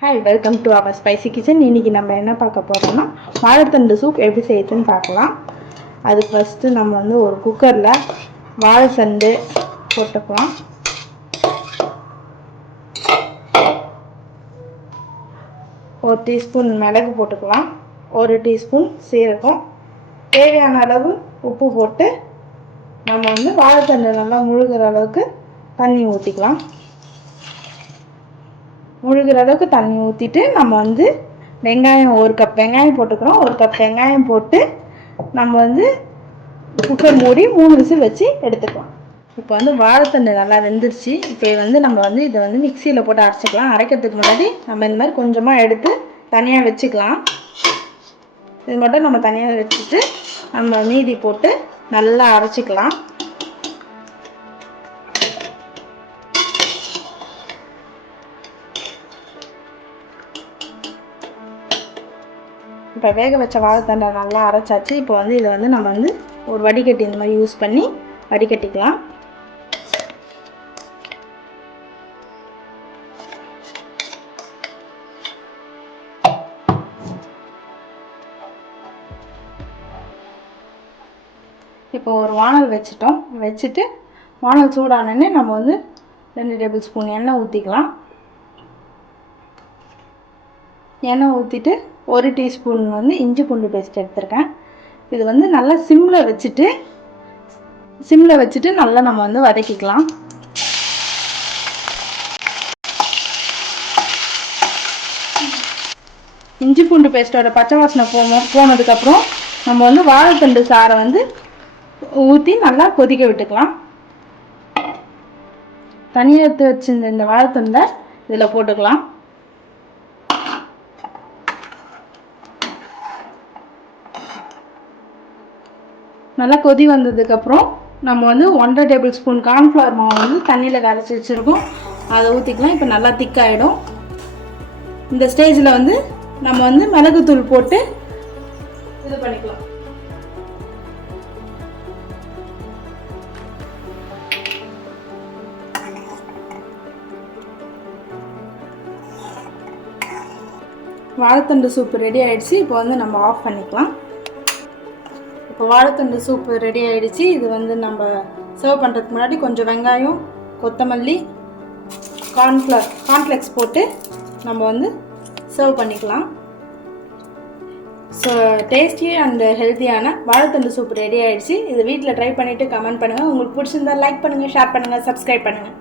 Hi, welcome to our spicy kitchen. இன்றைக்கி நம்ம என்ன பார்க்க போகிறோம்னா வாழைத்தண்டு சூப் எப்படி செய்யுதுன்னு பார்க்கலாம். அதுக்கு ஃபஸ்ட்டு நம்ம வந்து ஒரு குக்கரில் வாழைத்தண்டு போட்டுக்கலாம். ஒரு டீஸ்பூன் மிளகு போட்டுக்கலாம், ஒரு டீஸ்பூன் சீரகம், தேவையான அளவு உப்பு போட்டு நம்ம வந்து வாழைத்தண்டு நல்லா முழுகிற அளவுக்கு தண்ணி ஊற்றிக்கலாம். முழுகிற அளவுக்கு தண்ணி ஊற்றிட்டு நம்ம வந்து வெங்காயம் ஒரு கப் வெங்காயம் போட்டுக்கிறோம். ஒரு கப் வெங்காயம் போட்டு நம்ம வந்து குக்கர் மூடி 3 விசில் வச்சு எடுத்துக்கலாம். இப்போ வந்து வாழைத்தண்டு நல்லா வெந்துருச்சு. இப்போ வந்து நம்ம வந்து இதை வந்து மிக்சியில் போட்டு அரைச்சிக்கலாம். அரைக்கிறதுக்கு முன்னாடி நம்ம இந்த மாதிரி கொஞ்சமாக எடுத்து தனியாக வச்சுக்கலாம். இது மட்டும் நம்ம தனியாக வச்சுட்டு நம்ம மீதி போட்டு நல்லா அரைச்சிக்கலாம். இப்போ வேக வச்ச வாழைத்தண்டை நல்லா அரைச்சாச்சு. இப்போ வந்து இதை வந்து நம்ம வந்து ஒரு வடிகட்டி இந்த மாதிரி யூஸ் பண்ணி வடிகட்டிக்கலாம். இப்போ ஒரு வானல் வச்சுட்டு வானல் சூடானோடனே நம்ம வந்து 2 டேபிள் ஸ்பூன் எண்ணெய் ஊற்றிக்கலாம். எண்ணெய் ஊற்றிட்டு 1 டீஸ்பூன் வந்து இஞ்சி பூண்டு பேஸ்ட் எடுத்துருக்கேன். இது வந்து நல்லா சிம்மில் வச்சுட்டு நல்லா நம்ம வந்து வதக்கிக்கலாம். இஞ்சி பூண்டு பேஸ்ட்டோட பச்சை வாசனை போனதுக்கப்புறம் நம்ம வந்து வாழைத்தண்டு சாறை வந்து ஊற்றி நல்லா கொதிக்க விட்டுக்கலாம். தனியாக எடுத்து வச்சிருந்த இந்த வாழைத்தண்டை இதில் போட்டுக்கலாம். நல்லா கொதி வந்ததுக்கப்புறம் நம்ம வந்து 1.5 டேபிள் ஸ்பூன் கார்ன்ஃப்ளவர் மாவு வந்து தண்ணியில் கரைச்சி வச்சுருக்கோம், அதை ஊற்றிக்கலாம். இப்போ நல்லா திக்காகிடும். இந்த ஸ்டேஜில் வந்து நம்ம வந்து மிளகுத்தூள் போட்டு இது பண்ணிக்கலாம். வாழைத்தண்டு சூப் ரெடி ஆகிடுச்சு. இப்போ வந்து நம்ம ஆஃப் பண்ணிக்கலாம். இப்போ வாழைத்தண்டு சூப்பு ரெடி ஆகிடுச்சு. இது வந்து நம்ம சர்வ் பண்ணுறதுக்கு முன்னாடி கொஞ்சம் வெங்காயம், கொத்தமல்லி, கார்ன்ஃப்ளெக்ஸ் போட்டு நம்ம வந்து சர்வ் பண்ணிக்கலாம். ஸோ டேஸ்டி அண்ட் ஹெல்த்தியான வாழைத்தண்டு சூப் ரெடி ஆகிடுச்சு. இது வீட்டில் ட்ரை பண்ணிவிட்டு கமெண்ட் பண்ணுங்கள். உங்களுக்கு பிடிச்சிருந்தா லைக் பண்ணுங்கள், ஷேர் பண்ணுங்கள், சப்ஸ்கிரைப் பண்ணுங்கள்.